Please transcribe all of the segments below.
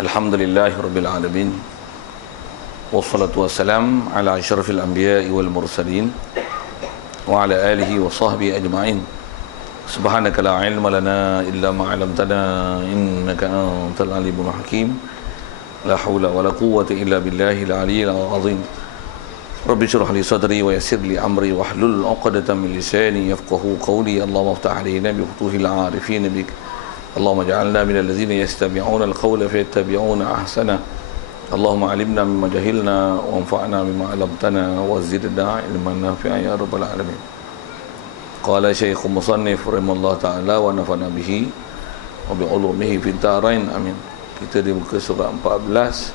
Alhamdulillahi Rabbil Alamin. Wassalatu wassalam ala asyrafil anbiya'i wal mursalin wa ala alihi wa sahbihi ajma'in. Subhanaka la ilma lana illa ma 'allamtana innaka antal alimul hakim. La haula wa la quwwata illa billahil aliyyil azim. Rabbi shrah li sadri wa yassir li amri wahlul 'uqdatam min lisani yafqahu qawli. Allahumma iftah 'alaina bi futuhil 'arifin bik. Allahumma ja'alna minal ladzina yastami'una al-qawla fayattabi'una ahsana. Allahumma 'allimna mimma jahilna wanfa'na mimma 'allamtana wa zidna 'ilman nafi'an ya rabbal alamin. Qala Syekh Musannif rahimallahu ta'ala wa nafa'na bihi wa bi 'ulumihi fid dharain amin. Kita di muka surah 14.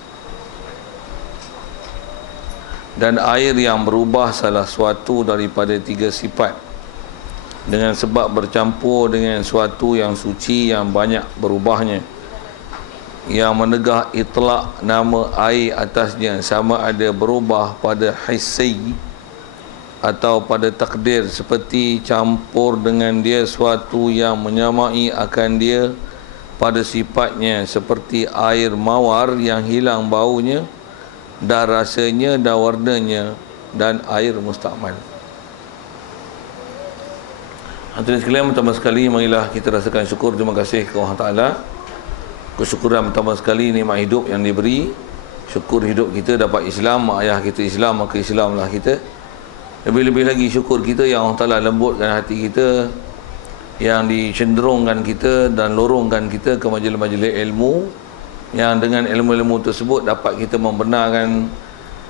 Dan air yang berubah salah suatu daripada tiga sifat dengan sebab bercampur dengan suatu yang suci yang banyak berubahnya, yang menegah itlak nama air atasnya, sama ada berubah pada hissi atau pada takdir, seperti campur dengan dia suatu yang menyamai akan dia pada sifatnya, seperti air mawar yang hilang baunya dan rasanya dan warnanya, dan air mustakmal. Hadirin sekalian, pertama sekali marilah kita rasakan syukur, terima kasih kepada Allah Ta'ala. Kesyukuran pertama sekali nikmat hidup yang diberi. Syukur hidup kita dapat Islam, mak ayah kita Islam, maka Islamlah kita. Lebih-lebih lagi syukur kita yang Allah Ta'ala lembutkan hati kita, yang dicenderungkan kita dan lorongkan kita ke majlis-majlis ilmu, yang dengan ilmu-ilmu tersebut dapat kita membenarkan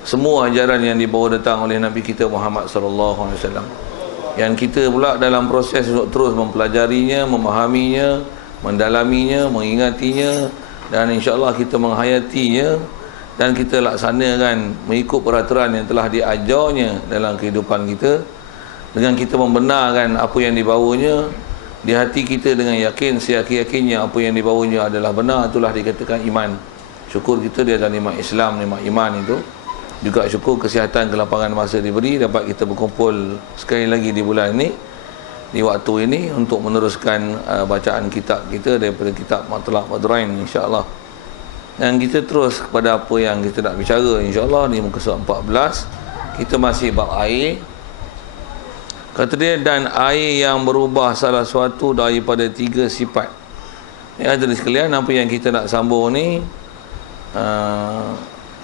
semua ajaran yang dibawa datang oleh Nabi kita Muhammad sallallahu alaihi wasallam. Yang kita pula dalam proses untuk terus mempelajarinya, memahaminya, mendalaminya, mengingatinya, dan insya-Allah kita menghayatinya dan kita laksanakan mengikut peraturan yang telah diajarnya dalam kehidupan kita, dengan kita membenarkan apa yang dibawanya di hati kita dengan yakin, seyakin-yakinnya apa yang dibawanya adalah benar, itulah dikatakan iman. Syukur kita di atas nikmat Islam, nikmat iman itu. Juga syukur kesihatan, kelapangan masa diberi, dapat kita berkumpul sekali lagi di bulan ini, di waktu ini, untuk meneruskan bacaan kitab kita daripada kitab Matlaq Madrain, insya-Allah. Dan kita terus kepada apa yang kita nak bicara, insya-Allah, di muka surat 14. Kita masih bab air. Kata dia, dan air yang berubah salah suatu daripada tiga sifat. Ya, jadi sekalian, apa yang kita nak sambung ni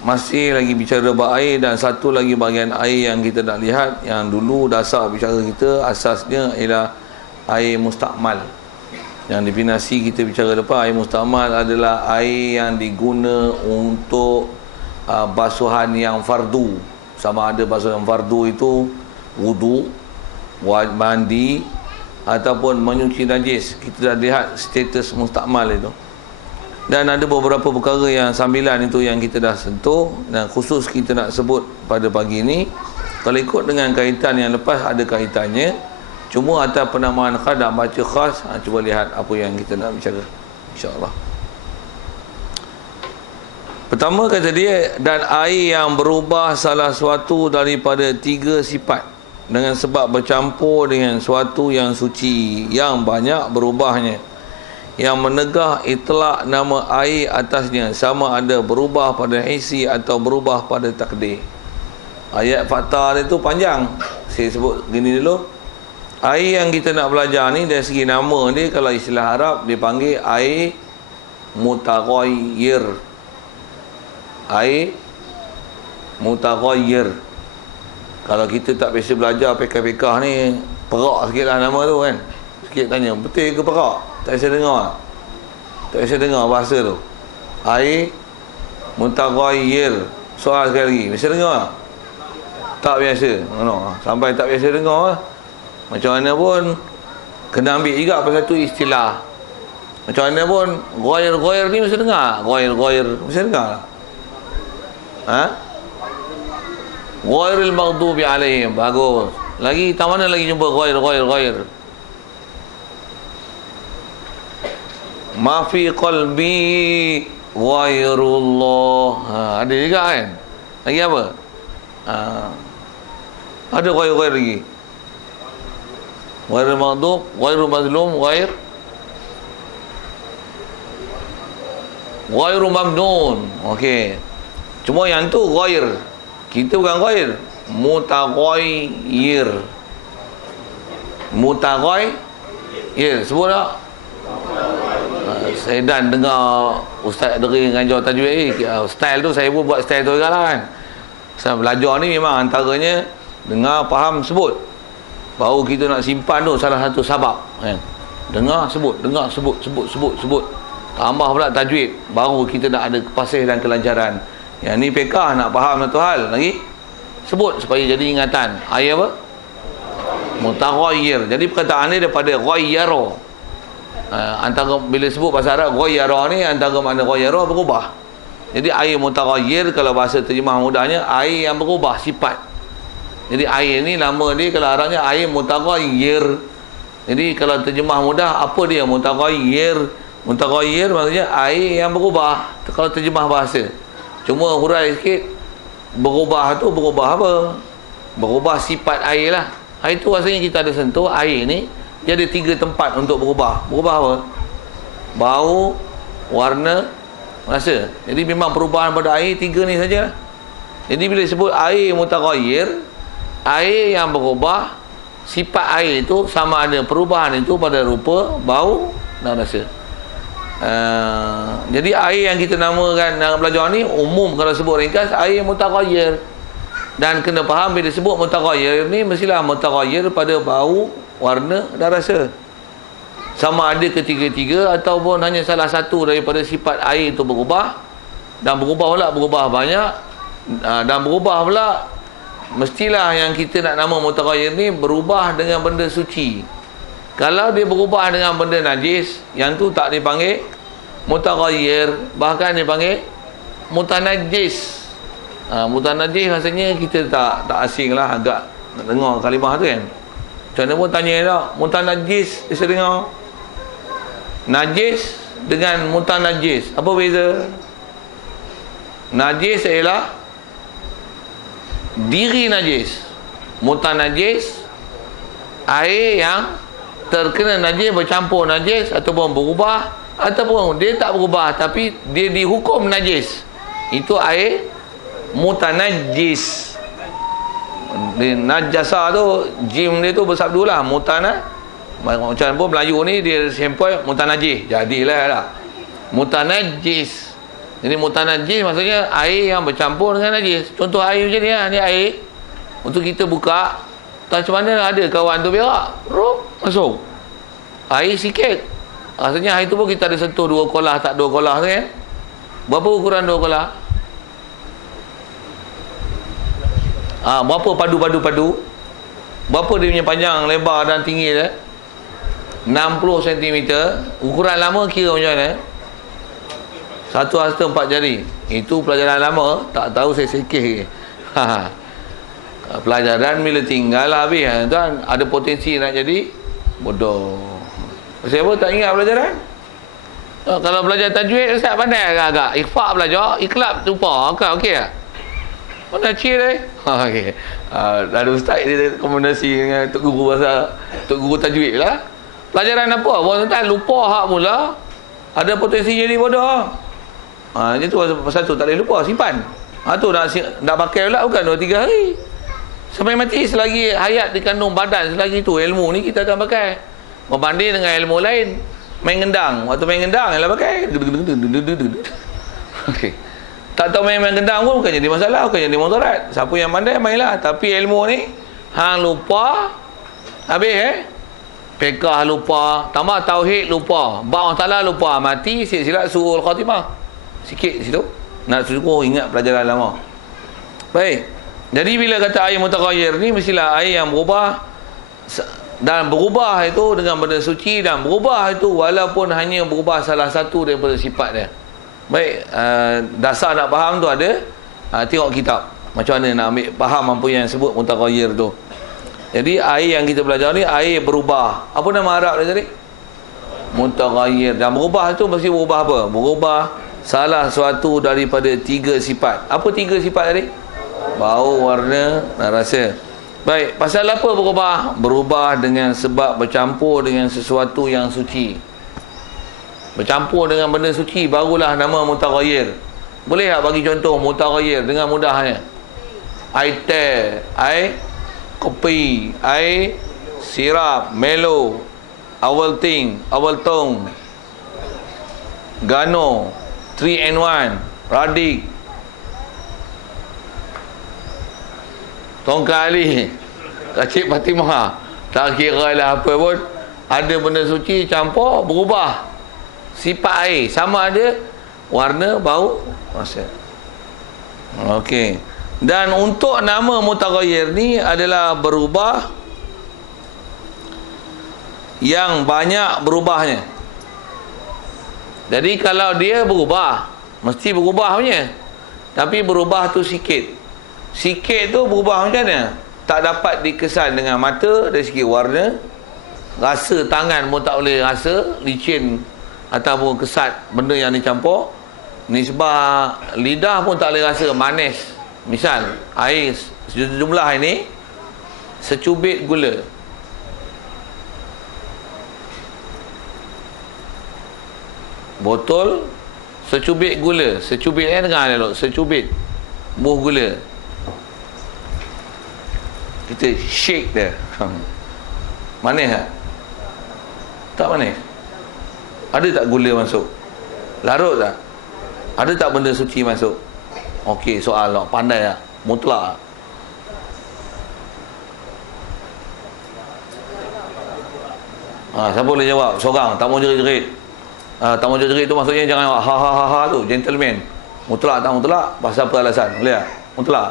masih lagi bicara bab air, dan satu lagi bahagian air yang kita nak lihat, yang dulu dasar bicara kita asasnya ialah air mustakmal. Yang definisi kita bicara lepas, air mustakmal adalah air yang diguna untuk basuhan yang fardu. Sama ada basuhan fardu itu wudu, mandi, ataupun menyuci najis. Kita dah lihat status mustakmal itu. Dan ada beberapa perkara yang sambilan itu yang kita dah sentuh, dan khusus kita nak sebut pada pagi ini. Kalau ikut dengan kaitan yang lepas, ada kaitannya, cuma atas penamaan khas dan baca khas. Cuba lihat apa yang kita nak bicara, insya-Allah. Pertama kata dia, dan air yang berubah salah suatu daripada tiga sifat dengan sebab bercampur dengan suatu yang suci yang banyak berubahnya, yang menegah itlak nama air atasnya, sama ada berubah pada hissi atau berubah pada takdir. Ayat fakta itu panjang, saya sebut gini dulu. Air yang kita nak belajar ni dari segi nama dia, kalau istilah Arab dipanggil air mutaghayyir. Air mutaghayyir. Kalau kita tak biasa belajar PK ni, perak sikit lah nama tu kan. Sikit tanya, betul ke perak? Tak bisa dengar. Tak bisa dengar bahasa tu. Air mutaghayyir. Soal sekali lagi, bisa dengar? Tak biasa. Sampai tak biasa dengar, macam mana pun kena ambil juga pasal tu istilah. Macam mana pun ghair ni mesti dengar. Ghair mesti dengar. Ghairil maghdubi alaihim. Bagus. Lagi tak mana lagi jumpa ghair. Ma fi qalbi ghairullah. Ada juga kan? Lagi apa? Ada ghair lagi. Ghairul maghdub, ghairul mazlum, Ghairu mamnun. Okey. Cuma yang tu ghair. Kita bukan ghair. Mutaghayyir. Mutaghayyir. Sebut tak? Saya dan dengar Ustaz Deri ngajar tajwid style tu, saya pun buat style tu juga lah kan. Saya belajar ni memang antaranya dengar, faham, sebut. Baru kita nak simpan tu salah satu sabab kan. Dengar, sebut. Tambah pula tajwid, baru kita nak ada kepasih dan kelancaran. Yang ni fiqh nak faham satu hal lagi, sebut supaya jadi ingatan. Ayat apa? Mutaghayyir. Jadi perkataan ni daripada ghayyara. Antara bila sebut bahasa Arab ghayyara ni, antara makna ghayyara berubah. Jadi air mutaghayyir kalau bahasa terjemah mudahnya air yang berubah sifat. Jadi air ni nama dia kalau Arabnya air mutaghayyir. Jadi kalau terjemah mudah apa dia mutaghayyir? Mutaghayyir maksudnya air yang berubah kalau terjemah bahasa. Cuma hurai sikit, berubah tu berubah apa? Berubah sifat air lah. Air tu rasanya kita ada sentuh, air ni dia ada 3 tempat untuk berubah. Berubah apa? Bau, warna, rasa. Jadi memang perubahan pada air 3 ni saja. Jadi bila sebut air mutaghayyir, air yang berubah, sifat air itu sama ada perubahan itu pada rupa, bau dan rasa. Jadi air yang kita namakan dalam belajar ni umum kalau sebut ringkas air mutaghayyir. Dan kena faham bila sebut mutaghayyir ni mestilah mutaghayyir pada bau, warna dan rasa. Sama ada ketiga-tiga ataupun hanya salah satu daripada sifat air itu berubah. Dan berubah banyak. Dan berubah pula mestilah yang kita nak nama mutaghayyir ni berubah dengan benda suci. Kalau dia berubah dengan benda najis, yang tu tak dipanggil mutaghayyir, bahkan dipanggil mutanajjis. Mutanajjis rasanya kita tak asing lah, agak nak dengar kalimah tu kan. Macam mana pun tanya tak, mutanajjis bisa dengar. Najis dengan mutanajjis, apa beza? Najis ialah diri najis. Mutanajjis air yang terkena najis, bercampur najis ataupun berubah, ataupun dia tak berubah tapi dia dihukum najis, itu air mutanajjis. Najasa tu jim dia tu bersabdu lah macam pun Melayu ni dia sampel mutanajjis, jadilah lah mutanajjis. Jadi mutanajjis maksudnya air yang bercampur dengan najis. Contoh air macam ni lah, ni air untuk kita buka, tak macam mana ada kawan tu berak, masuk air sikit. Rasanya air tu pun kita ada sentuh 2 kolah, tak 2 kolah tu kan. Berapa ukuran 2 kolah? Berapa padu? Berapa dia punya panjang, lebar dan tinggi dia? 60 cm. Ukuran lama kira macam mana? 1/4 jari. Itu pelajaran lama, tak tahu saya sekeh. Pelajaran bila tinggal habis tuan, ada potensi nak jadi bodoh. Saya pun tak ingat pelajaran. Kalau belajar tajwid Ustaz pandai agak-agak. Ikhfa belajar, iklab lupa. Okey tak? Mana cik ni? Okey. Ada ustaz dia rekomendasi dengan tok guru tajwid lah. Pelajaran apa? Tuan-tuan lupa hak mula, ada potensi jadi bodoh. Itu pasal tu tak boleh lupa, simpan. Tu nak pakai pula bukan 2-3 hari. Sampai mati, selagi hayat dikandung badan, selagi itu ilmu ni kita akan pakai. Berbanding dengan ilmu lain, main gendang. Waktu main gendang ialah pakai. Okey. Tak tahu main gendang pun bukan jadi masalah, bukan jadi mudarat. Siapa yang pandai mainlah. Tapi ilmu ni hang lupa habis fiqh lupa, tambah tauhid lupa, ba'ah ta'ala lupa, mati silap suul khatimah. Sikit situ nak suruh ingat pelajaran lama. Baik. Jadi bila kata air mutaghayyir ni mestilah air yang berubah, dan berubah itu dengan benda suci, dan berubah itu walaupun hanya berubah salah satu daripada sifat dia. Baik, dasar nak faham tu ada, tengok kitab macam mana nak ambil faham apa yang sebut mutaghayyir tu. Jadi air yang kita belajar ni air berubah. Apa nama Arab dia tadi? Mutaghayyir. Dan berubah tu mesti berubah apa? Berubah salah suatu daripada 3 sifat. Apa 3 sifat tadi? Bau, warna dan rasa. Baik, pasal apa berubah? Berubah dengan sebab bercampur dengan sesuatu yang suci. bercampur dengan benda suci, barulah nama mutaghayyir. Boleh tak bagi contoh mutaghayyir dengan mudahnya? Air teh, air kopi, air sirap, Melo, Ovaltine, Gano, 3-in-1, Radik, Tongkat Ali, Kacik Fatimah. Tak kira lah apa pun, ada benda suci campur, berubah sifat air, sama ada warna, bau, rasa. Okey. Dan untuk nama mutaghayyir ni adalah berubah yang banyak berubahnya. Jadi kalau dia berubah, mesti berubah punya. Tapi berubah tu sikit. Sikit tu berubah macam mana? Tak dapat dikesan dengan mata dari segi warna. Rasa tangan pun tak boleh rasa, licin ataupun kesat benda yang dicampur. Nisbah lidah pun tak boleh rasa, manis. Misal, air sejumlah ini secubit gula. Botol secubit gula. Secubit dengar elok, secubit buah gula. Kita shake dia. Manis tak? Tak manis. Ada tak gula masuk? Larut tak? Ada tak benda suci masuk? Okey, soal lah, pandai tak? Mutlak. Siapa boleh jawab? Seorang, tak mau jerit-jerit. Tak mau jerit tu maksudnya jangan ha tu, gentleman. Mutlak tak mutlak? Pasal apa alasan? Boleh tak? Mutlak.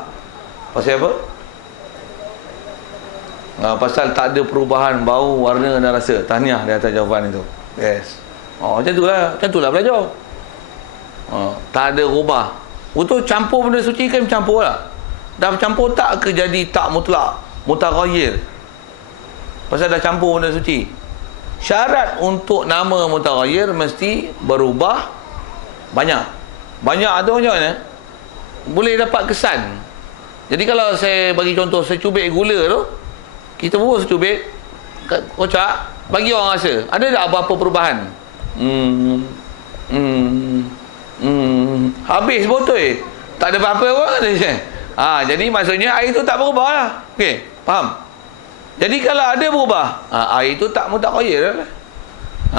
Pasal apa? Pasal tak ada perubahan bau, warna dan rasa. Tahniah di atas jawapan itu. Yes. Macam tu lah belajar. Tak ada rubah. Untuk campur benda suci kan campur lah. Dah campur tak ke jadi tak mutlak, mutaghayyir. Pasal dah campur benda suci. Syarat untuk nama mutaghayyir mesti berubah banyak. Banyak tu macam mana? Boleh dapat kesan. Jadi kalau saya bagi contoh secubit gula tu, kita bubuh secubit kocak, bagi orang rasa. Ada tak apa-apa perubahan? Habis botol. Tak ada apa-apa pun. Jadi maksudnya air tu tak berubah lah. Okey, faham? Jadi kalau ada berubah, air tu tak mutaghayyir lah.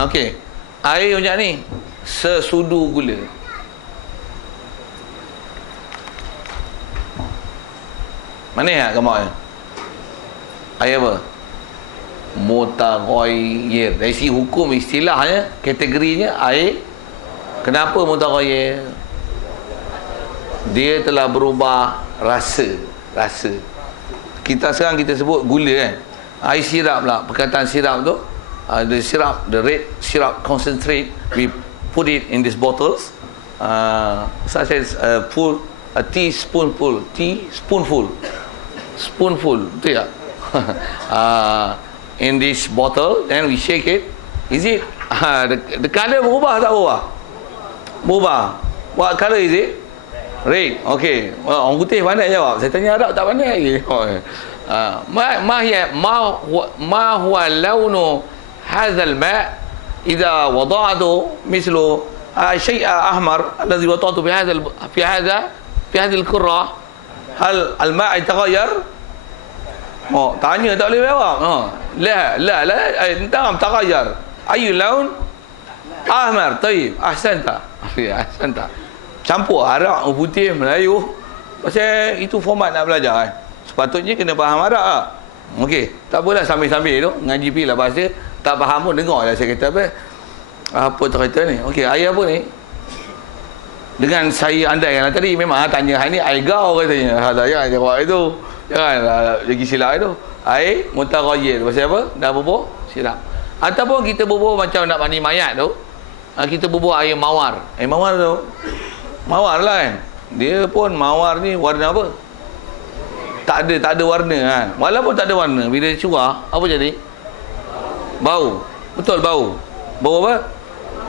Okey. Air macam ni, sesudu gula. Manis tak gambarnya? Air apa? Mutaghayyir. Dari segi hukum istilahnya, kategorinya air. Kenapa mutaghayyir? Dia telah berubah rasa. Sekarang kita sebut gula kan. Air sirap lah. Perkataan sirap tu, the syrup, the red syrup concentrate, we put it in these bottles, such as a teaspoonful, betul tak? In this bottle, then we shake it. Is it the color berubah tak berubah? Berubah. What color is it? Red. Okay. Orang putih pandai jawab. Saya tanya Arab tak pandai lagi. ما هو لون هذا الماء إذا وضعته مثل شيء أحمر الذي وضعته في هذه الكرة هل الماء يتغير؟ tanya tak boleh jawab. لا نعم تغير. أي لون؟ أحمر. طيب أحسنت. Campur Arab, putih, Melayu. Pasal itu format nak belajar kan. Sepatutnya kena faham Arab lah. Okey, tak apalah sambil-sambil tu ngaji pilah bahasa, tak faham pun dengar lah saya kata apa cerita ni. Okey, air apa ni? Dengan saya andaikan tadi memang tanya hari ni air gau katanya. Jangan jawab itu. Janganlah lagi silap itu. Air mutaghayyir. Pasal apa? Dah bubuh silap. Ataupun kita bubuh macam nak mandi mayat tu, kita bubuh air mawar. Air mawar tu mawar lah kan. Dia pun mawar ni warna apa? Tak ada warna kan. Walaupun tak ada warna, bila dia curah, apa jadi? Bau. Betul bau. Bau apa?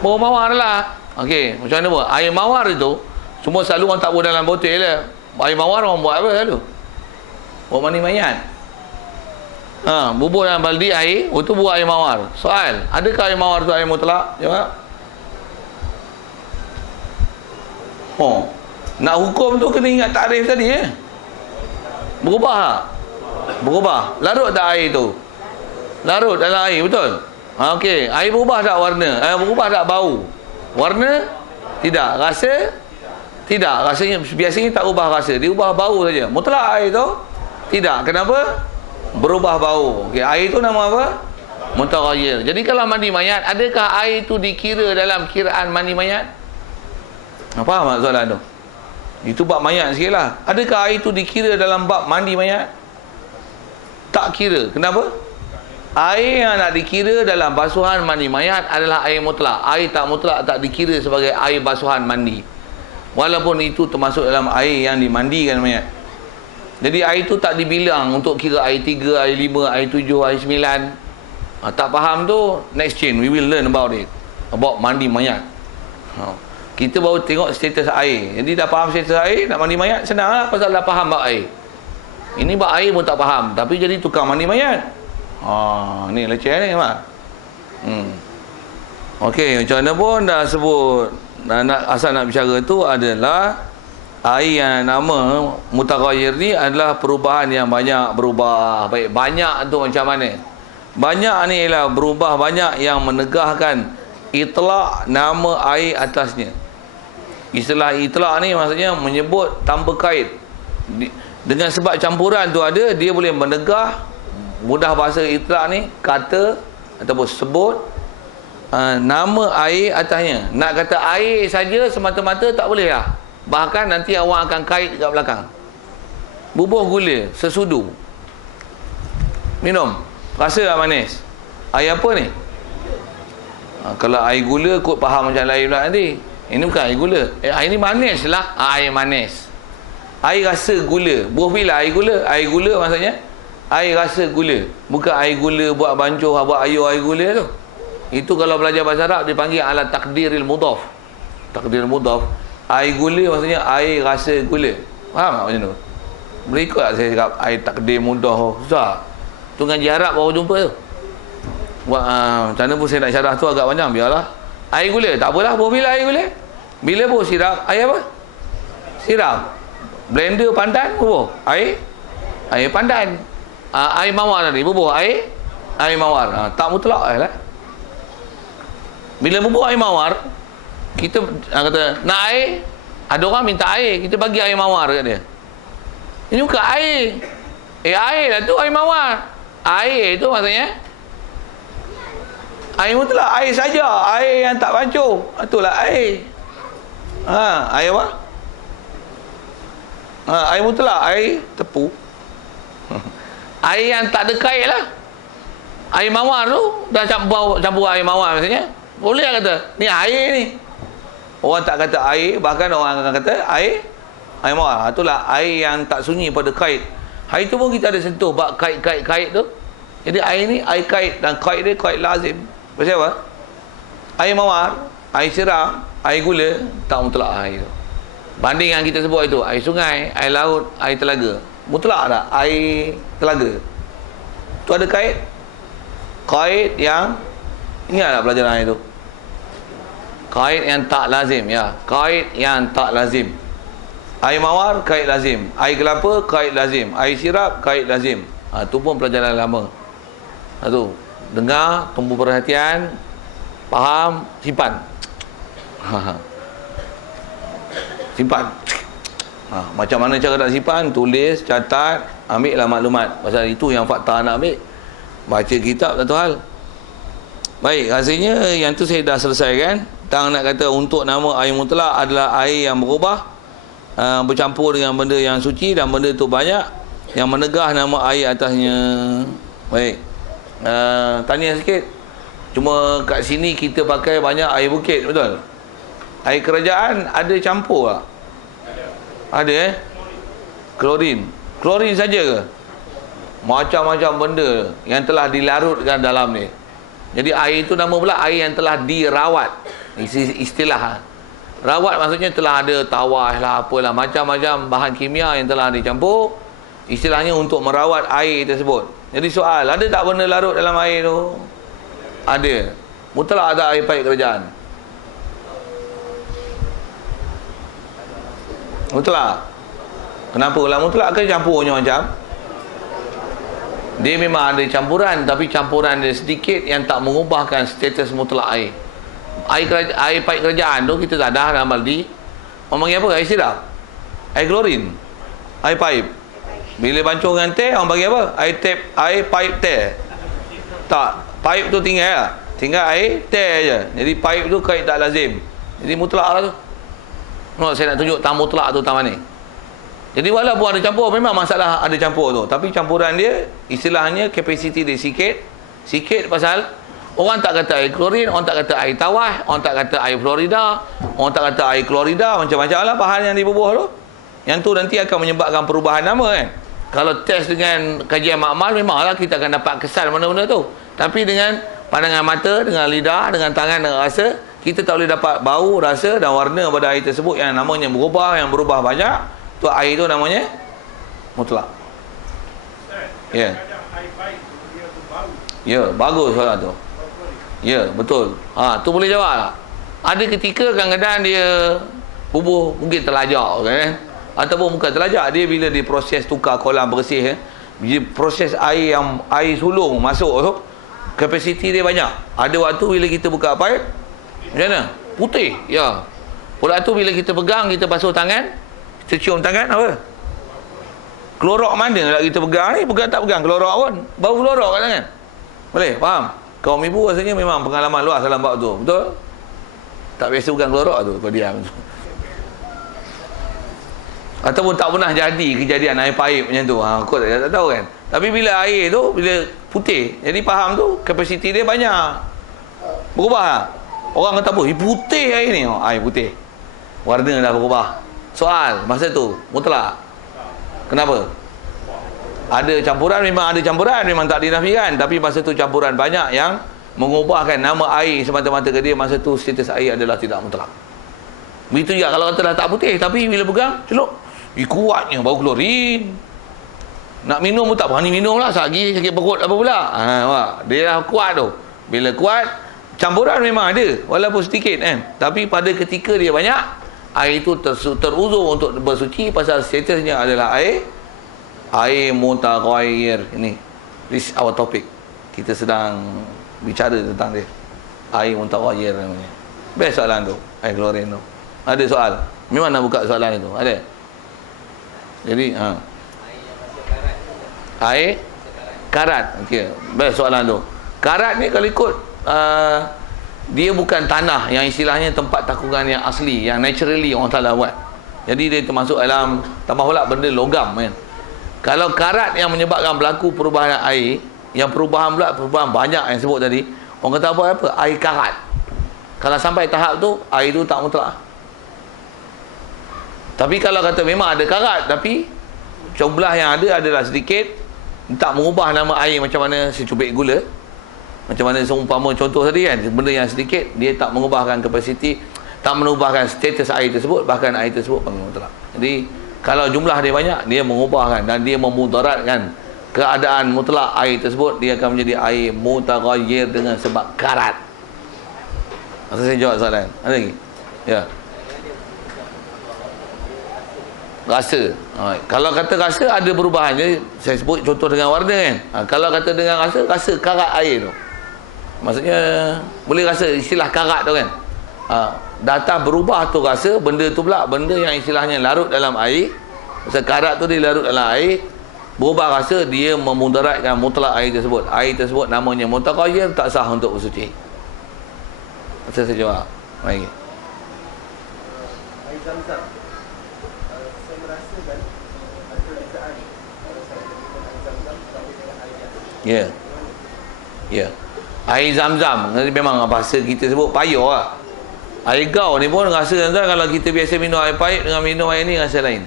Bau mawar lah. Okey, macam mana buat? Air mawar itu semua selalu orang tak buat dalam botol lah. Air mawar orang buat apa selalu? Buat mandi mayat. Bubuh dalam baldi air, itu buat air mawar. Soal, adakah air mawar tu air mutlak? Jawab. Oh, nak hukum tu kena ingat takrif tadi Berubah tak? Berubah. Larut tak air tu? Larut dalam air, betul? Okey, air berubah tak warna? Berubah tak bau? Warna? Tidak. Rasa? Tidak. Rasanya biasanya tak ubah rasa, dia ubah bau saja. Mutlak air tu? Tidak. Kenapa? Berubah bau. Okey, air tu nama apa? Mutaghayyir. Jadi kalau mandi mayat, adakah air tu dikira dalam kiraan mandi mayat? Faham tak soalan tu? Itu bab mayat sikit lah. Adakah air itu dikira dalam bab mandi mayat? Tak kira. Kenapa? Air yang nak dikira dalam basuhan mandi mayat adalah air mutlak. Air tak mutlak tak dikira sebagai air basuhan mandi, walaupun itu termasuk dalam air yang dimandikan mayat. Jadi air itu tak dibilang untuk kira air 3, air 5, air 7, air 9. Tak faham tu, next chain we will learn about it, about mandi mayat. Kita baru tengok status air. Jadi dah faham status air, nak mandi mayat senang lah, pasal dah faham bab air. Ini bab air pun tak faham, tapi jadi tukang mandi mayat. Ni leceh ni mak. Okey, macam mana pun dah sebut, asal nak bicara tu adalah air yang nama mutaghayyir ni adalah perubahan yang banyak berubah. Baik, banyak tu macam mana? Banyak ni ialah berubah banyak yang menegahkan itlaq nama air atasnya. Istilah itlaq ni maksudnya menyebut tanpa kait. Dengan sebab campuran tu ada, dia boleh menegah, mudah bahasa itlaq ni, kata ataupun sebut nama air atasnya. Nak kata air saja semata-mata tak boleh lah. Bahkan nanti awak akan kait kat belakang. Bubuh gula sesudu, minum, rasa tak manis? Air apa ni? Kalau air gula kot faham macam lain pula nanti. Ini bukan air gula. Air ni manis lah. Air manis. Air rasa gula. Buah bila air gula? Air gula maksudnya air rasa gula. Bukan air gula buat bancuh, buat air gula tu. Itu kalau belajar bahasa Arab dipanggil ala takdiril mudhaf. Takdiril mudhaf. Air gula maksudnya air rasa gula. Faham tak macam tu? Boleh ikut tak saya cakap air takdir mudhaf? Susah. Tu ngaji Arab baru jumpa tu. Macam mana pun saya nak syarah tu agak panjang, biarlah. Air gula, tak apalah, buah bila air gula. Bila pun sirap, air apa? Sirap. Blender pandan, bubuh air pandan. Air mawar tadi, bubuh air mawar. Tak mutlak lah. Bila bubuh air mawar, kita kata nak air, ada orang minta air, kita bagi air mawar kat dia. Ini bukan air. Air lah tu, air mawar. Air tu maksudnya air mutlak, air saja, air yang tak bancuh, itulah air. Air apa? Air mutlak, air tepu. Air yang tak ada kait lah. Air mawar tu dah campur air mawar maksudnya. Boleh lah kata ni air ni. Orang tak kata air, bahkan orang akan kata air mawar. Itulah air yang tak sunyi pada kait. Hari tu pun kita ada sentuh bab kait tu. Jadi air ni air kait, dan kait dia kait lazim. Pasal apa? Air mawar, air siram, air gula, tak mutlak air tu. Banding yang kita sebut itu, air sungai, air laut, air telaga. Mutlak tak? Air telaga tu ada kait? Kait yang, ingat tak pelajaran air tu? Kait yang tak lazim, ya. Kait yang tak lazim. Air mawar, kait lazim. Air kelapa, kait lazim. Air sirap, kait lazim. Tu pun pelajaran lama. Tu dengar, tumbuh perhatian, faham, simpan. Simpan. Macam mana cara nak simpan? Tulis, catat, ambil lah maklumat. Pasal itu yang fakta nak ambil. Baca kitab, satu hal. Baik, rasanya yang tu saya dah selesai kan. Tang nak kata untuk nama air mutlak adalah air yang berubah, bercampur dengan benda yang suci, dan benda tu banyak yang menegah nama air atasnya. Baik. Tanya sikit, cuma kat sini kita pakai banyak air bukit, betul? Air kerajaan ada campur tak? Ada klorin saja ke? Macam-macam benda yang telah dilarutkan dalam ni. Jadi air itu nama pula air yang telah dirawat. Istilah rawat maksudnya telah ada tawah lah, apalah, macam-macam bahan kimia yang telah dicampur. Istilahnya untuk merawat air tersebut. Jadi soal, ada tak benda larut dalam air tu? Ada. Mutlak tak air paip kerajaan? Mutlak. Kenapa ulah mutlak? Kan campurnya macam dia memang ada campuran, tapi campuran dia sedikit yang tak mengubahkan status mutlak air. Air paip kerajaan tu kita tak ada dalam baldi. Orang panggil apa? Air sirap, air klorin, air paip. Bila bancur dengan teh, orang panggil apa? Air tap, air paip teh. Tak, paip tu tinggal air teh je. Jadi paip tu kait tak lazim. Jadi mutlak lah tu. Saya nak tunjuk tak mutlak tu tak mana. Jadi walaupun ada campur, memang masalah ada campur tu, tapi campuran dia istilahnya kapasiti dia sikit pasal orang tak kata air klorin, orang tak kata air tawah, orang tak kata air Florida, orang tak kata air Klorida, macam-macam lah bahan yang dibubuh tu. Yang tu nanti akan menyebabkan perubahan nama kan. Kalau test dengan kajian makmal, memanglah kita akan dapat kesan benda-benda tu. Tapi dengan pandangan mata, dengan lidah, dengan tangan, dengan rasa, kita tak boleh dapat bau, rasa dan warna pada air tersebut yang namanya berubah, yang berubah banyak. Tu air tu namanya mutlak. Ya. Ya, bagus soalan tu. Ya, betul. Tu boleh jawab tak? Ada ketika kadang-kadang dia bubuh mungkin terlajak kan. Ataupun bukan terlajak, dia bila diproses tukar kolam bersih proses air yang air sulung masuk tu, kapasiti dia banyak. Ada waktu bila kita buka paip macam mana? Putih. Ya. Pula tu bila kita pegang, kita basuh tangan, kita cium tangan apa? Klorok mana nak kita pegang ni? Pegang tak pegang klorok pun. Bau klorok kat tangan. Boleh? Faham? Kaum ibu rasanya memang pengalaman luas dalam bab tu. Betul? Tak biasa pegang klorok tu kau diam. Ataupun tak pernah jadi kejadian air paip macam tu. Kau tak tahu kan? Tapi bila air tu, bila putih, jadi faham tu, kapasiti dia banyak. Berubah tak? Orang kata apa? Putih air ni. Air putih. Warna dah berubah. Soal masa tu mutlak. Kenapa? Ada campuran, memang ada campuran, memang tak dinafikan, tapi masa tu campuran banyak yang mengubahkan nama air semata-mata ke dia. Masa tu status air adalah tidak mutlak. Begitu juga kalau kata dah tak putih, tapi bila pegang celup, kuatnya bau klorin. Nak minum pun tak berani minum lah, sakit perut apa pula. Dia dah kuat tu. Bila kuat, campuran memang ada walaupun sedikit kan, tapi pada ketika dia banyak, air itu teruzur untuk bersuci pasal statusnya adalah air mutaghayyir. Ini this our topic. Kita sedang bicara tentang dia. Air mutaghayyir namanya. Best soalan tu, air klorin tu. Ada soal? Memang nak buka soalan itu? Ada? Jadi air karat. Okey, best soalan tu. Karat ni kalau ikut dia bukan tanah yang istilahnya tempat takungan yang asli, yang naturally orang Ta'ala buat. Jadi dia termasuk dalam, tambah pula benda logam kan. Kalau karat yang menyebabkan berlaku perubahan air, yang perubahan banyak yang sebut tadi, orang kata apa? Air karat. Kalau sampai tahap tu, air tu tak mutlak. Tapi kalau kata memang ada karat, tapi jumlah yang ada adalah sedikit, tak mengubah nama air macam mana secubit gula. Macam mana seumpama contoh tadi kan, benda yang sedikit dia tak mengubahkan kapasiti, tak mengubahkan status air tersebut, bahkan air tersebut panggil mutlak. Jadi kalau jumlah dia banyak, dia mengubahkan dan dia memudaratkan keadaan mutlak air tersebut, dia akan menjadi air mutaghayyir dengan sebab karat. Masa saya jawab soalan. Ada lagi? Ya. Rasa. Kalau kata rasa ada perubahan, jadi saya sebut contoh dengan warna kan. Kalau kata dengan rasa karat air tu. Maksudnya boleh rasa istilah karat tu kan. Datang berubah tu rasa, benda tu pula benda yang istilahnya larut dalam air. Maksud karat tu dia larut dalam air, berubah rasa, dia memudaratkan mutlak air tersebut. Air tersebut namanya mutaghayyir, tak sah untuk bersuci. Macam saya jawab. Baik. Air Zam-Zam. Saya merasakan ada perbezaan kalau saya gunakan air Zam-Zam berbanding dengan air biasa. Ya. Ya. Air Zam-Zam memang bahasa kita sebut payah lah. Air gau ni pun rasa tuan-tuan, kalau kita biasa minum air paip dengan minum air ni rasa lain.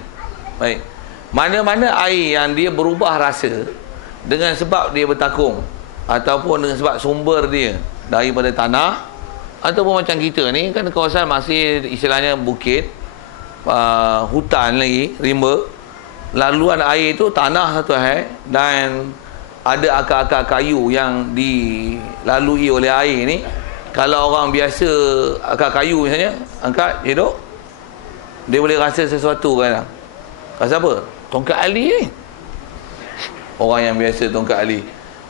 Baik. Mana-mana air yang dia berubah rasa dengan sebab dia bertakung ataupun dengan sebab sumber dia daripada tanah, ataupun macam kita ni kan kawasan masih istilahnya bukit, hutan lagi, rimba, laluan air tu tanah satu dan ada akar-akar kayu yang dilalui oleh air ni. Kalau orang biasa akar kayu misalnya angkat hidup, Dia boleh rasa sesuatu kadang. Rasa apa? Tongkat Ali ni. Orang yang biasa tongkat Ali.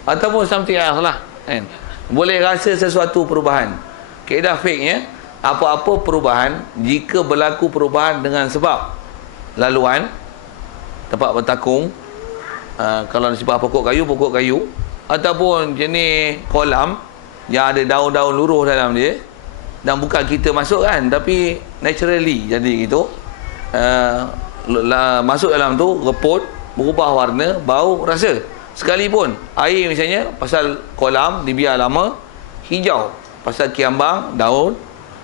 Ataupun something else lah. Kan? Boleh rasa sesuatu perubahan. Kaedah fiqhnya, apa-apa perubahan, jika berlaku perubahan dengan sebab laluan, tempat bertakung, kalau sebab pokok kayu, ataupun jenis kolam yang ada daun-daun luruh dalam dia, dan bukan kita masuk kan, tapi naturally jadi gitu, masuk dalam tu, reput, berubah warna, bau, rasa. Sekalipun air misalnya, pasal kolam dibiar lama, hijau, pasal kiambang, daun,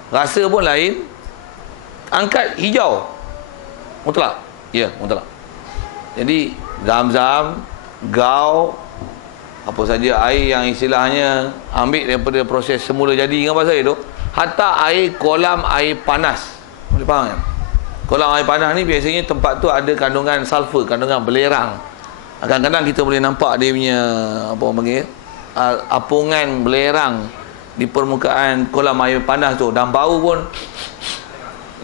rasa pun lain, angkat hijau, mutlak. Ya, mutlak. Jadi zam-zam, gau, apa saja air yang istilahnya ambil daripada proses semula jadi dengan bahasa itu, hatta air kolam air panas. Boleh faham kan? Kolam air panas ni biasanya tempat tu ada kandungan sulfur, kandungan belerang. Kadang-kadang kita boleh nampak dia punya apa orang panggil, apungan belerang di permukaan kolam air panas tu, dan bau pun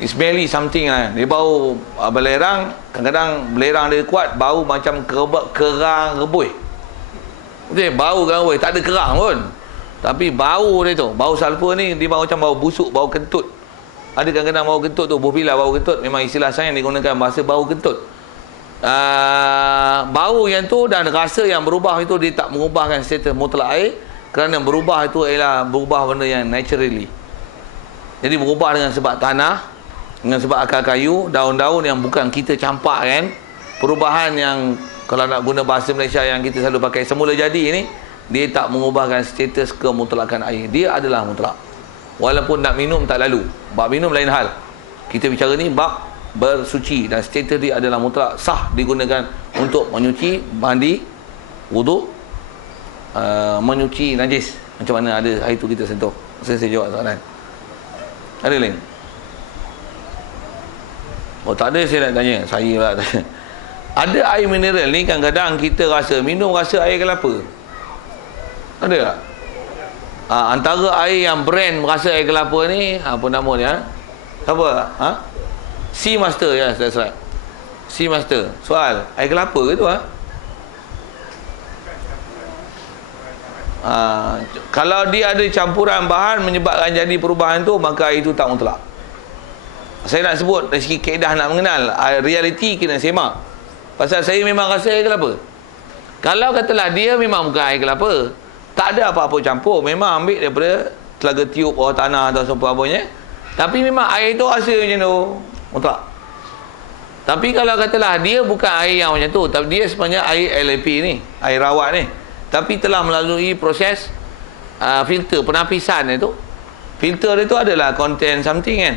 smelly something lah. Dia bau belerang, kadang-kadang belerang dia kuat, bau macam kerang rebus. Betul, bau kerang rebus, tak ada kerang pun, tapi bau dia tu, bau sulfur ni, dia bau macam bau busuk, bau kentut. Ada kadang-kadang bau kentut tu, popular bau kentut, memang istilah sains digunakan bahasa bau kentut. Bau yang tu dan rasa yang berubah itu, dia tak mengubahkan status mutlak air, kerana berubah itu ialah berubah benda yang naturally. Jadi berubah dengan sebab tanah, dengan sebab akar kayu, daun-daun yang bukan kita campak kan. Perubahan yang kalau nak guna bahasa Malaysia yang kita selalu pakai, semula jadi ni, dia tak mengubahkan status kemutlakan air. Dia adalah mutlak. Walaupun nak minum tak lalu. Bab minum lain hal. Kita bicara ni bab bersuci, dan status dia adalah mutlak, sah digunakan untuk menyuci, mandi, wuduk, menyuci najis. Macam mana ada air tu kita sentuh. Saya jawab soalan. Ada lain? Oh tak ada, saya nak tanya. Saya pula tanya. Ada air mineral ni kadang-kadang kita rasa minum rasa air kelapa. Ada tak? Antara air yang brand rasa air kelapa ni, apa nama dia? Apa? Sea Master, ya, that's right. Sea Master. Soal, air kelapa ke tu? Kalau dia ada campuran bahan menyebabkan jadi perubahan tu, maka air itu tak mutlak. Saya nak sebut dari segi kaedah nak mengenal, realiti kena semak. Pasal saya memang rasa air kelapa. Kalau katalah dia memang bukan air kelapa, tak ada apa-apa campur, memang ambil daripada telaga tiup bawah tanah atau apa-apanya, tapi memang air tu rasa macam tu, mutlak. Tapi kalau katalah dia bukan air yang macam tu, tapi dia sebenarnya air LAP ni, air rawat ni, tapi telah melalui proses filter, penapisan itu. Filter itu adalah content something kan.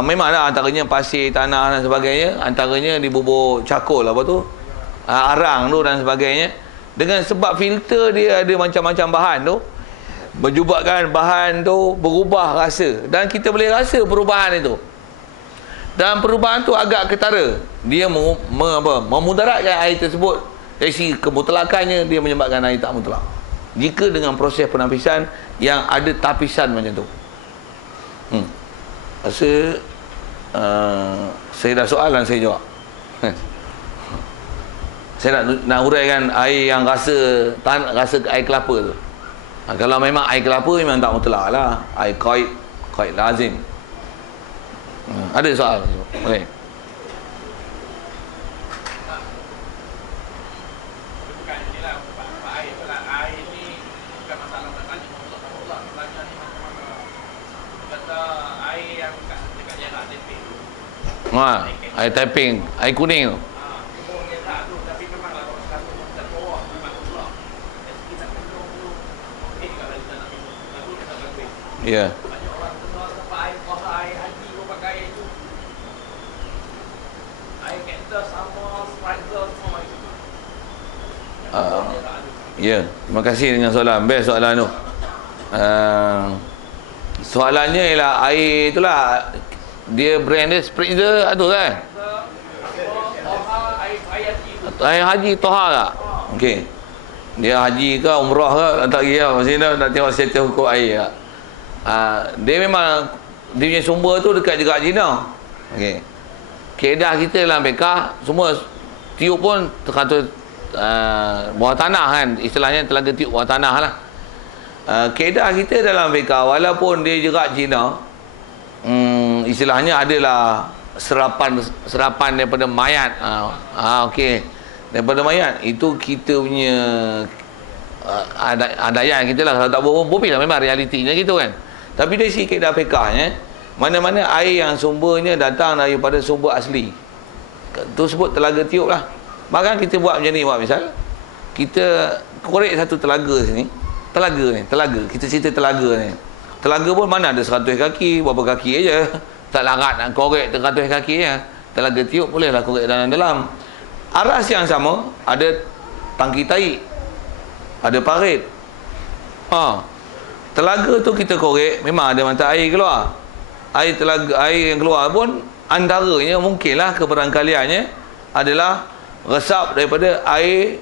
Memanglah antaranya pasir, tanah dan sebagainya, antaranya dibubur cakul apa tu, arang tu dan sebagainya. Dengan sebab filter dia ada macam-macam bahan tu, menyebabkan bahan tu berubah rasa, dan kita boleh rasa perubahan itu. Dan perubahan tu agak ketara, dia memudaratkan air tersebut. Dari segi kemutlakannya, dia menyebabkan air tak mutlak jika dengan proses penapisan yang ada tapisan macam tu. Rasa saya dah soalan, saya jawab. Saya nak uraikan air yang rasa air kelapa tu. Kalau memang air kelapa memang tak mutlak lah, air qaid lazim. Ada soal? Boleh. Air tapping, air kuning tu. Ya. Ya, terima kasih dengan soalan. Best soalan tu. Soalannya ialah air itulah, dia brand dia Spritzer tu kan? Air haji Toha tak? Okey. Dia haji ke umrah ke tak kira, mesti nak tengok status hukum air tak? Dia memang dia punya sumber tu dekat juga China. Okey. kaedah kita dalam fiqah semua tiup pun terkata bawah tanah kan, istilahnya telaga tiup bawah tanah lah. Kaedah kita dalam fiqah walaupun dia jerat Cina, istilahnya adalah serapan daripada mayat. Okey, daripada mayat itu kita punya adayat kita lah. Kalau tak bobi lah, memang realitinya gitu kan. Tapi dari segi kaedah fiqahnya, mana-mana air yang sumbernya datang daripada sumber asli, tu sebut telaga tiup lah. Bahkan kita buat macam ni, buat misal kita korek satu telaga sini, telaga kita cerita telaga ni, telaga pun mana ada 100 kaki, berapa kaki aja, tak larat nak korek 100 kaki ya. Telaga tiup bolehlah korek dalam. Aras yang sama, ada tangki taik, ada parit. Telaga tu kita korek, memang ada mata air keluar. Air yang keluar pun antaranya mungkinlah keberangkaliannya adalah resap daripada air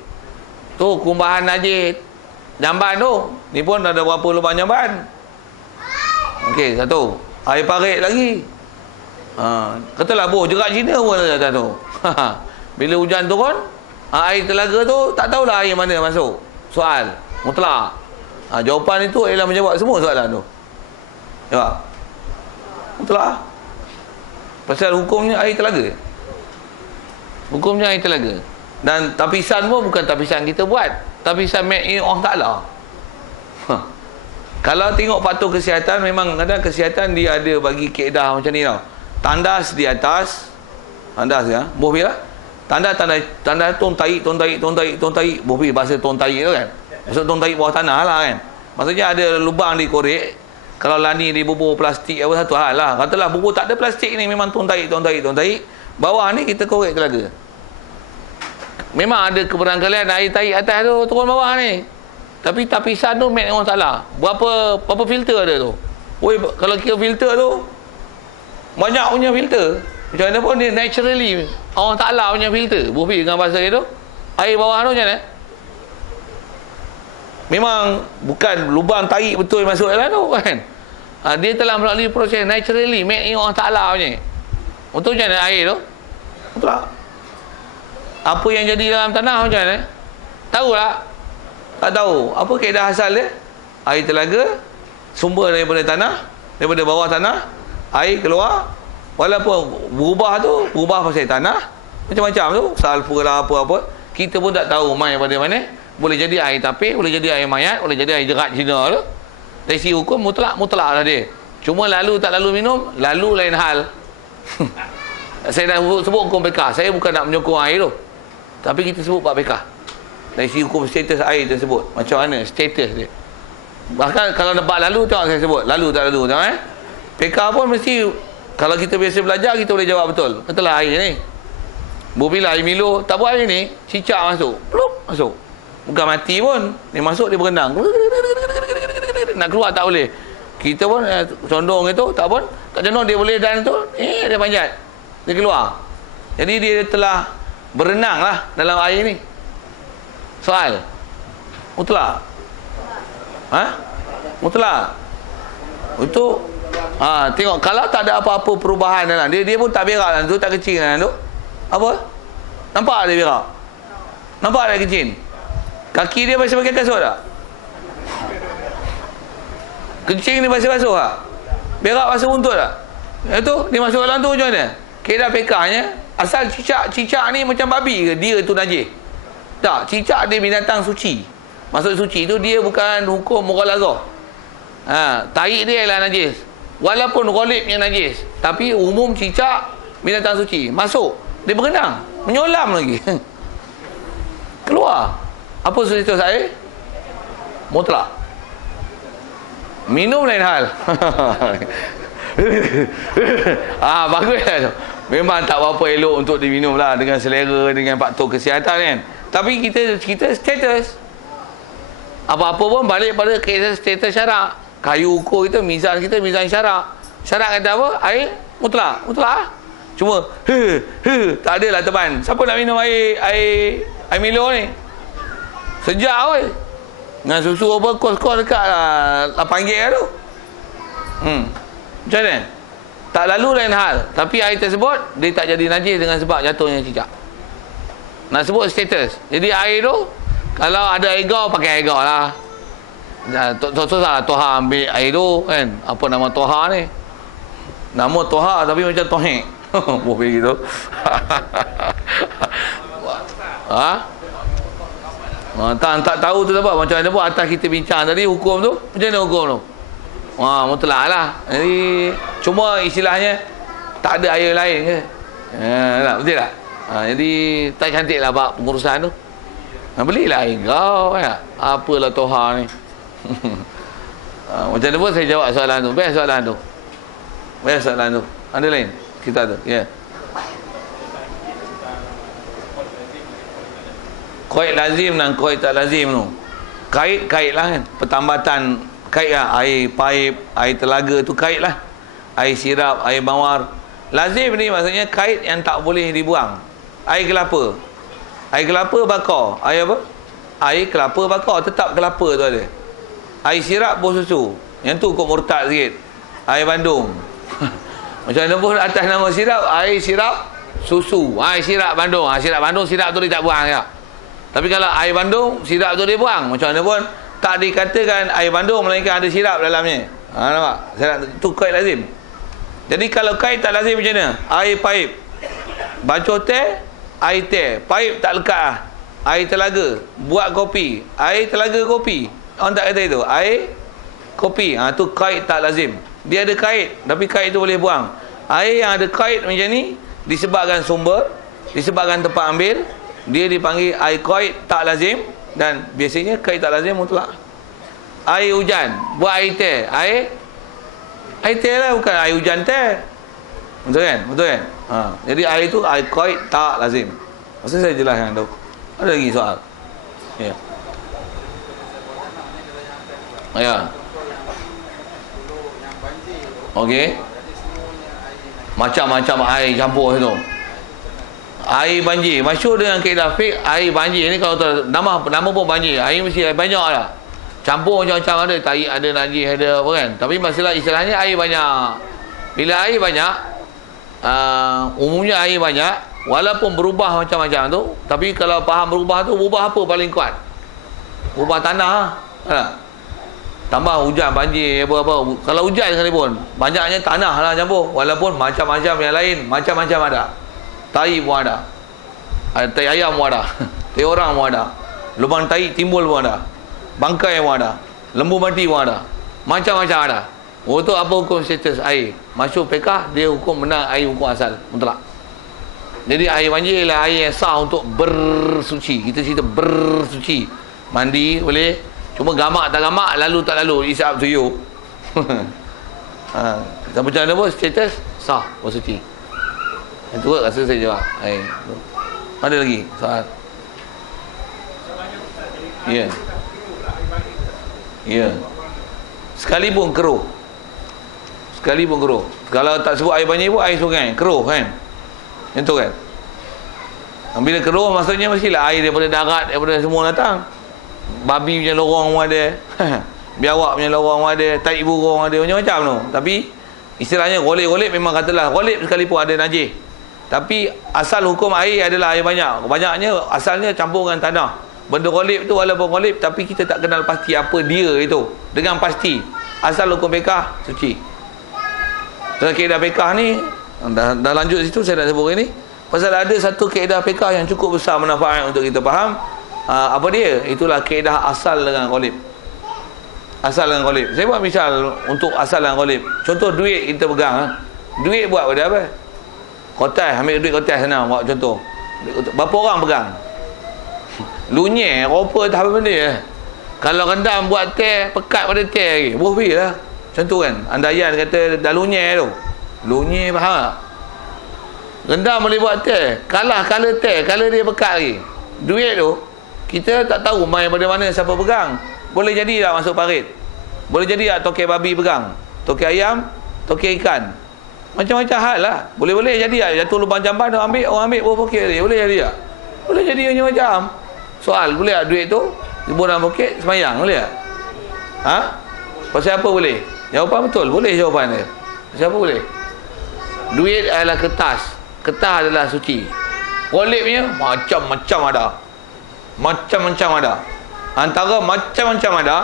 tu, kumbahan najis jamban tu. Ni pun ada berapa lubang jamban. Okey, satu. Air parit lagi. Katalah jerat Cina pun ada tu. Bila hujan turun, air telaga tu tak tahulah air mana masuk. Soal mutlak. Jawapan itu ialah menjawab semua soalan tu. Jawab. Mutlak. Pasal hukumnya air telaga. Hukumnya air telaga. Dan tapisan pun bukan tapisan kita buat. Tapisan made in Allah Ta'ala. Kalau tengok patuh kesihatan, memang kadang kesihatan dia ada bagi kaedah macam ni tau. Tandas di atas, tandas ya, bohbi lah. Tandas tong taik, bohbi bahasa tong taik tu kan. Maksud tong taik bawah tanah lah kan. Maksudnya ada lubang dikorek. Kalau lani di bubur plastik apa satu hal lah. Katalah bubur tak ada plastik ni, memang tong taik. Bawah ni kita korek telaga. Memang ada keberangkalian air taik atas tu turun bawah ni. Tapi tapisan tu made Allah Ta'ala. Berapa filter ada tu? Oi, kalau kira filter tu banyak punya filter. Macam mana pun dia naturally Allah Ta'ala punya filter. Bohbi dengan bahasa itu. Air bawah tu macam mana? Memang bukan lubang tarik betul masuk dalam tu kan. Dia telah melalui proses naturally made in Allah Ta'ala punya. Betul macam mana air tu? Betul tak? Apa yang jadi dalam tanah macam mana? Tahu tak? Tak tahu. Apa kaedah asal dia? Air telaga, sumber daripada tanah, daripada bawah tanah, air keluar. Walaupun berubah pasal tanah, macam-macam tu, sulfur lah apa-apa, kita pun tak tahu mai pada mana. Boleh jadi air tapir, boleh jadi air mayat, boleh jadi air jerat Cina tu. Dari segi hukum mutlak lah dia. Cuma lalu tak lalu minum, lalu lain hal. Saya dah sebut hukum fiqah. Saya bukan nak menyokong air tu, tapi kita sebut bab fiqah. Dari segi hukum status air tersebut, macam mana status dia. Bahkan kalau debat lalu, tengok saya sebut lalu tak lalu, tengok fiqah pun mesti, kalau kita biasa belajar, kita boleh jawab betul. Katalah air ni, bila air Milo tak buat air ni, cicak masuk, plup masuk, bukan mati pun, dia masuk, dia berenang, nak keluar tak boleh. Kita pun condong itu, tak pun tak condong, dia boleh dan tu, dia panjat, dia keluar. Jadi dia telah berenang lah dalam air ni. Soal mutlak. Mutlak. Itu tengok, kalau tak ada apa-apa perubahan dalam dia pun tak berak dalam tu, tak kecil dalam tu. Apa? Nampak dia berak? Nampak dia kecil? Kaki dia masih pakai kasut tak? Kencing ni basuh-basuh tak? Berak basuh buntut tak? Itu dia masuk dalam tu macam mana? Kaedah fiqahnya, asal cicak ni macam babi ke dia tu najis? Tak, cicak dia binatang suci. Maksud suci tu dia bukan hukum mughalazah. Tarik dia ialah najis. Walaupun ghalibnya najis, tapi umum cicak binatang suci. Masuk, dia berenang, menyolam lagi. Keluar. Apa status air? Mutlak. Minum lain hal. Bagus lah tu. Memang tak apa-apa elok untuk diminum lah, dengan selera, dengan faktor kesihatan kan. Tapi kita status, apa-apa pun balik pada status syarak. Kayu ukur kita, mizan syarak. Syarak kata apa? Air mutlak lah. Cuma tak adalah teman. Siapa nak minum air Milo ni? Sejak weh. Dengan susu apa, kos-kos dekat lah RM8 tu. Macam mana? Tak lalu lain hal. Tapi air tersebut, dia tak jadi najis dengan sebab jatuhnya cicak. Nak sebut status. Jadi air tu, kalau ada air gau, pakai air gau lah. Susah Toha ambil air tu kan. Apa nama Toha ni? Nama Toha tapi macam Tohek. Boleh gitu. Ha? Tak tahu tu apa. Macam mana pun atas kita bincang tadi hukum tu. Macam mana hukum tu? Mutlak lah. Jadi cuma istilahnya tak ada air lain ke? Betul tak? Jadi tak cantik lah bab pengurusan tu. Belilah air kau ya. Apalah Toha ni. Macam mana pun saya jawab soalan tu. Best soalan tu. Best soalan tu. Ada lain? Kita tu. Ya. Yeah. Qaid lazim dan qaid tak lazim tu. Kait lah kan. Pertambatan kait lah. Air paip, air telaga tu kait lah. Air sirap, air mawar. Lazim ni maksudnya kait yang tak boleh dibuang. Air kelapa. Air kelapa bakar. Air apa? Air kelapa bakar. Tetap kelapa tu ada. Air sirap buah susu. Yang tu kok murtad sikit. Air bandung. Macam mana pun atas nama sirap. Air sirap susu. Air sirap bandung. Sirap bandung, sirap tu dia tak buang ya. Tapi kalau air bandung, sirap tu dia buang. Macam mana pun tak dikatakan air bandung melainkan ada sirap dalamnya. Nampak? Sirap tu kait lazim. Jadi kalau kait tak lazim macam mana? Air paip. Bancuh teh, air teh. Paip tak lekat lah. Air telaga. Buat kopi. Air telaga kopi. Orang tak kata itu. Air kopi. Tu kait tak lazim. Dia ada kait. Tapi kait tu boleh buang. Air yang ada kait macam ni, disebabkan sumber, disebabkan tempat ambil, dia dipanggil air kait tak lazim. Dan biasanya kait tak lazim mutlak. Air hujan. Buat air teh. Air teh lah, bukan air hujan teh. Betul kan? Betul kan? Jadi air tu air kait tak lazim. Maksud saya jelaskan tu. Ada lagi soal? Ya. Ya. Okey. Macam-macam air campur itu. Air banjir. Masyhur dengan kaedah fiqh, air banjir ni kalau nama pun banjir. Air mesti air banyak lah. Campur macam-macam ada. Tarik ada, najis ada apa kan. Tapi masalah istilahnya air banyak. Bila air banyak, umumnya air banyak, walaupun berubah macam-macam tu, tapi kalau faham berubah tu, berubah apa paling kuat? Berubah tanah lah. Tambah hujan, banjir, apa-apa. Kalau hujan sekalipun, banyaknya tanah lah campur. Walaupun macam-macam yang lain, macam-macam ada. Tai pun ada. Tai ayam pun ada. Tai orang pun ada. Lubang tai timbul pun ada. Bangkai pun ada. Lembu mati pun ada. Macam-macam ada. Untuk apa hukum status air? Masuk fiqh, dia hukum benar air hukum asal. Mutlak. Jadi air banjir ialah air yang sah untuk bersuci. Kita cerita bersuci. Mandi boleh. Cuma gamak tak gamak, lalu tak lalu, it's up to you. Macam mana pun status sah bersuci. Itu rasa saya jawab. Ada lagi soal? Ya. Ya. Sekalipun keruh. Sekalipun keruh. Kalau tak sebut air banjir pun air sungai, keruh kan. Yang tu kan. Bila keruh maksudnya mestilah air daripada darat, daripada semua datang. Babi punya lorong pun ada. Biawak punya lorong pun ada. Tai burung ada. Macam-macam tu. Tapi istilahnya golek-golek memang katalah golek sekalipun ada najis. Tapi asal hukum air adalah air banyak. Banyaknya asalnya campur dengan tanah. Benda golek tu walaupun golek, tapi kita tak kenal pasti apa dia itu. Dengan pasti. Asal hukum fiqh suci. Dalam kaedah fiqh ni, dah lanjut situ saya nak sebut ini. Pasal ada satu kaedah fiqh yang cukup besar manfaat untuk kita faham. Apa dia? Itulah kaedah asal dengan ghalib. Asal dengan ghalib. Saya buat misal untuk asal dengan ghalib. Contoh duit kita pegang. Duit buat pada apa? Kotas, ambil duit kotas sana, buat contoh. Berapa orang pegang? Lunyek, ropa tak apa benda. Kalau rendam buat teh, pekat pada teh lagi. Boleh lah. Contoh kan. Andaian kata dah lunyek tu. Lunyek faham tak? Rendam boleh buat teh. Kalah color teh, color dia pekat lagi. Duit tu kita tak tahu main pada mana siapa pegang. Boleh jadi tak masuk parit? Boleh jadi tak tokek babi pegang? Tokek ayam? Tokek ikan? Macam-macam hal lah. Boleh-boleh jadi tak? Jatuh lubang jamban, orang ambil pokok dia. Boleh jadi tak? Boleh jadi macam-macam. Soal, boleh tak duit tu dibur dalam pokok semayang? Boleh tak? Pasal apa boleh? Jawapan betul. Boleh jawapan dia. Pasal apa boleh? Duit adalah kertas. Kertas adalah suci. Walletnya macam-macam ada. Macam-macam ada. Antara macam-macam ada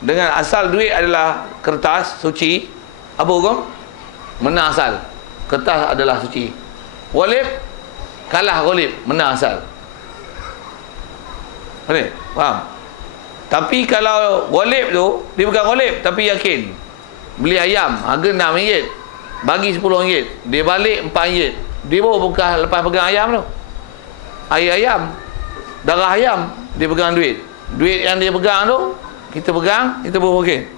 dengan asal duit adalah kertas suci. Apa hukum? Menang asal. Kertas adalah suci. Wallet kalah wallet, menang asal. Boleh? Faham? Tapi kalau wallet tu, dia bukan wallet tapi yakin. Beli ayam harga RM6, bagi RM10, dia balik RM4. Dia baru buka lepas pegang ayam tu. Air ayam, darah ayam, dia pegang duit. Duit yang dia pegang tu, kita pegang, kita berfikir.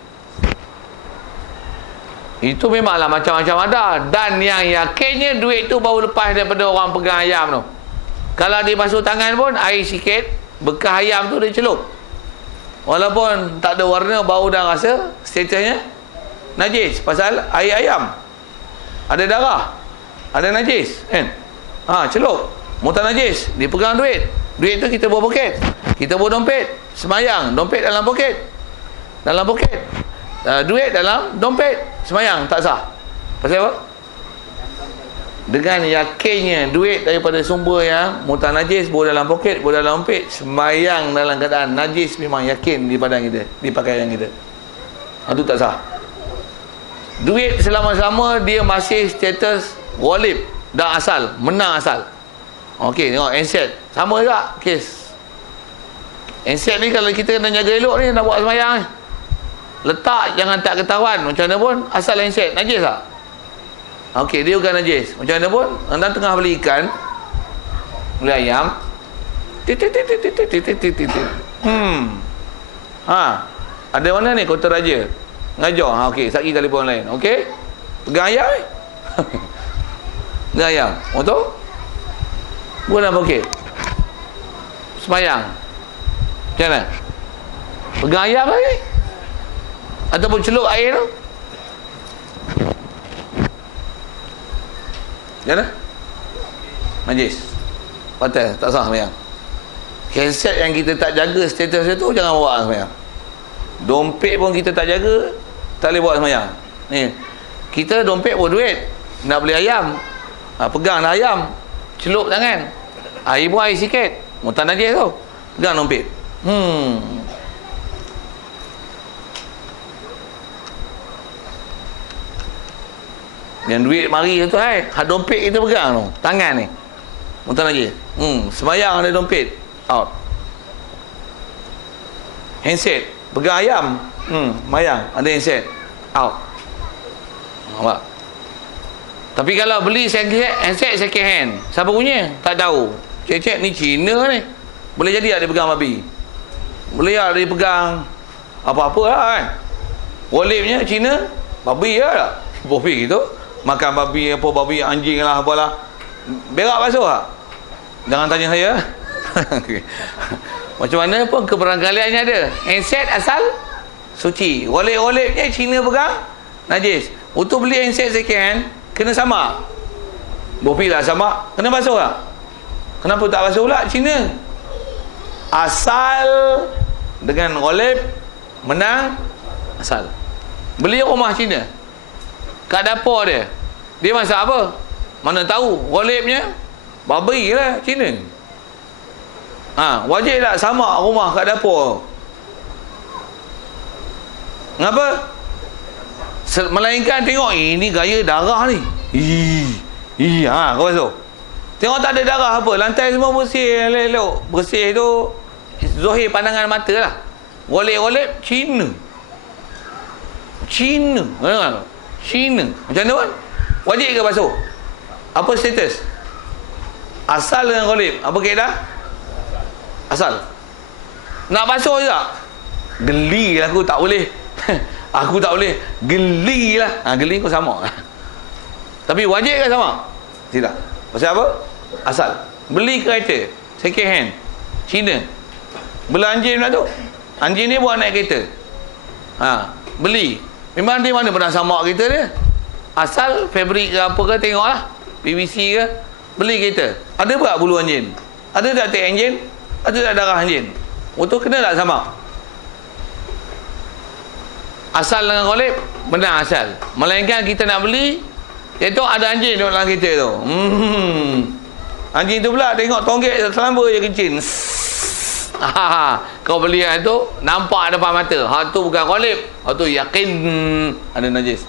Itu memanglah macam-macam ada. Dan yang yakinnya duit tu baru lepas daripada orang pegang ayam tu. Kalau dia basuh tangan pun, air sikit, bekas ayam tu dia celup. Walaupun tak ada warna, bau dan rasa, statusnya najis. Pasal air ayam ada darah, ada najis, kan? Celup, mutan najis. Dia pegang duit. Duit tu kita bawa poket, kita bawa dompet, semayang, dompet dalam poket, dalam poket, duit dalam dompet, semayang, tak sah. Pasal apa? Dengan yakinnya duit daripada sumber yang mutan najis, bawa dalam poket, bawa dalam dompet, semayang dalam keadaan najis, memang yakin di badan kita, di pakaian kita. Itu tak sah. Duit selama-selama dia masih status walib dan asal, menang asal. Okey, tengok handset sama juga kes. Handset ni kalau kita kena jaga elok ni, nak buat semayang ni, letak jangan tak ketahuan. Macam mana pun asal handset najis tak? Okey, dia bukan najis. Macam mana pun anda tengah beli ikan, beli ayam, ada mana ni Kota Raja ngajar. Okey, saki telefon lain. Okey, pegang ayam ni. Pegang ayam, betul? Buat dalam poket, semayang. Macam mana? Pegang ayam lagi, ataupun celup air tu. Macam mana? Najis, batal, tak sah semayang. Handset yang kita tak jaga status tu, jangan bawa semayang. Dompet pun kita tak jaga, tak boleh bawa semayang. Ni, kita dompet pun duit, nak beli ayam, pegang dah ayam, celup tangan, air pun air sikit, mutan najis tu, pegang dompet. Yang duit mari tu, hak dompet kita pegang tu, tangan ni, mutan najis. Semayang ada dompet, out. Handset, pegang ayam, mayang, ada handset, out. Nampak? Tapi kalau beli handset second hand, siapa punya? Tak tahu. Cek-cek ni Cina ni. Boleh jadi tak dia pegang babi? Boleh tak dia pegang apa-apa lah kan? Walletnya Cina, babi lah tak? Babi gitu. Makan babi apa, babi anjing lah apalah. Berak basuh tak? Jangan tanya saya. Macam mana pun keberangkaliannya ada. Handset asal suci. Wallet-walletnya Cina pegang najis. Untuk beli handset second hand, kena sama. Bopi lah sama. Kena basuh tak? Kenapa tak basuh pula Cina? Asal dengan wallet menang asal. Beli rumah Cina, kat dapur dia, dia masak apa? Mana tahu walletnya babi lah Cina. Wajib tak sama rumah kat dapur? Kenapa? Melainkan tengok ini gaya darah ni. Kau basuh. Tengok tak ada darah apa, lantai semua bersih, elok. Bersih tu zahir pandangan mata lah. Wallet Cina. Cina. Cina. Macam mana pun wajib ke basuh? Apa status? Asal dengan wallet, apa kaedah? Asal. Nak basuh juga, geli lah aku, tak boleh. Aku tak boleh, geli lah. Geli kau sama. Tapi wajib ke sama? Tidak. Pasal apa? Asal. Beli kereta second hand Cina, beli anjing pula tu. Anjing ni buat naik kereta, beli. Memang dia mana pernah sama kereta dia. Asal fabrik ke apa ke, tengoklah PVC ke. Beli kereta, ada tak bulu anjing? Ada tak tek anjing? Ada tak darah anjing? Betul, kena tak sama? Asal dengan kolib menang asal. Melainkan kita nak beli Tengok ada anjing duduk dalam kereta tu. Anjing tu pula tengok tonggek selamba je kencing. Kau beli yang tu nampak depan mata. Hak tu bukan ghalib. Hak tu yakin ada najis.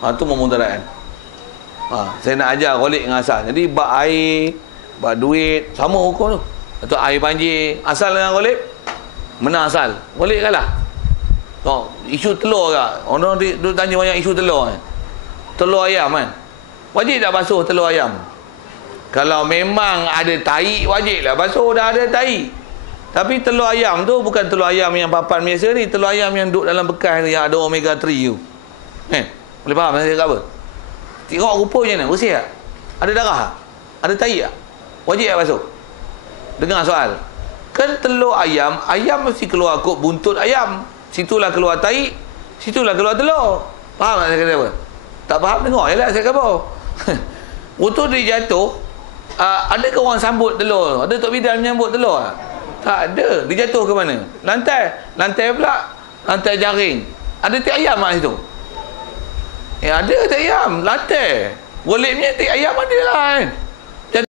Hak tu memudaratkan. Saya nak ajar ghalib dengan asal. Jadi bab air, bab duit sama hukum tu. Atau air banjir, asal dengan ghalib menang asal. Ghalib kalah. Isu telur ke? Orang duk tanya banyak isu telur kan. Telur ayam kan. Wajib tak basuh telur ayam? Kalau memang ada tahi, wajiblah basuh, dah ada tahi. Tapi telur ayam tu bukan telur ayam yang papan biasa ni, telur ayam yang duduk dalam bekas yang ada omega 3 tu. Boleh faham saya cakap apa? Tengok rupanya ni, bersih tak? Ada darah tak? Ada tahi tak? Wajib tak basuh? Dengar soal. Kan telur ayam, ayam mesti keluar kot buntut ayam. Situlah keluar tahi, situlah keluar telur. Faham tak saya kata apa? Tak faham, dengar je lah saya kata apa. Waktu dia jatuh, adakah orang sambut telur? Ada Tok Bidan menyambut telur tak? Tak ada. Dia jatuh ke mana? Lantai. Lantai pula lantai jaring. Ada tik ayam kat situ? Ada tik ayam. Lantai. Golibnya tik ayam ada lah kan?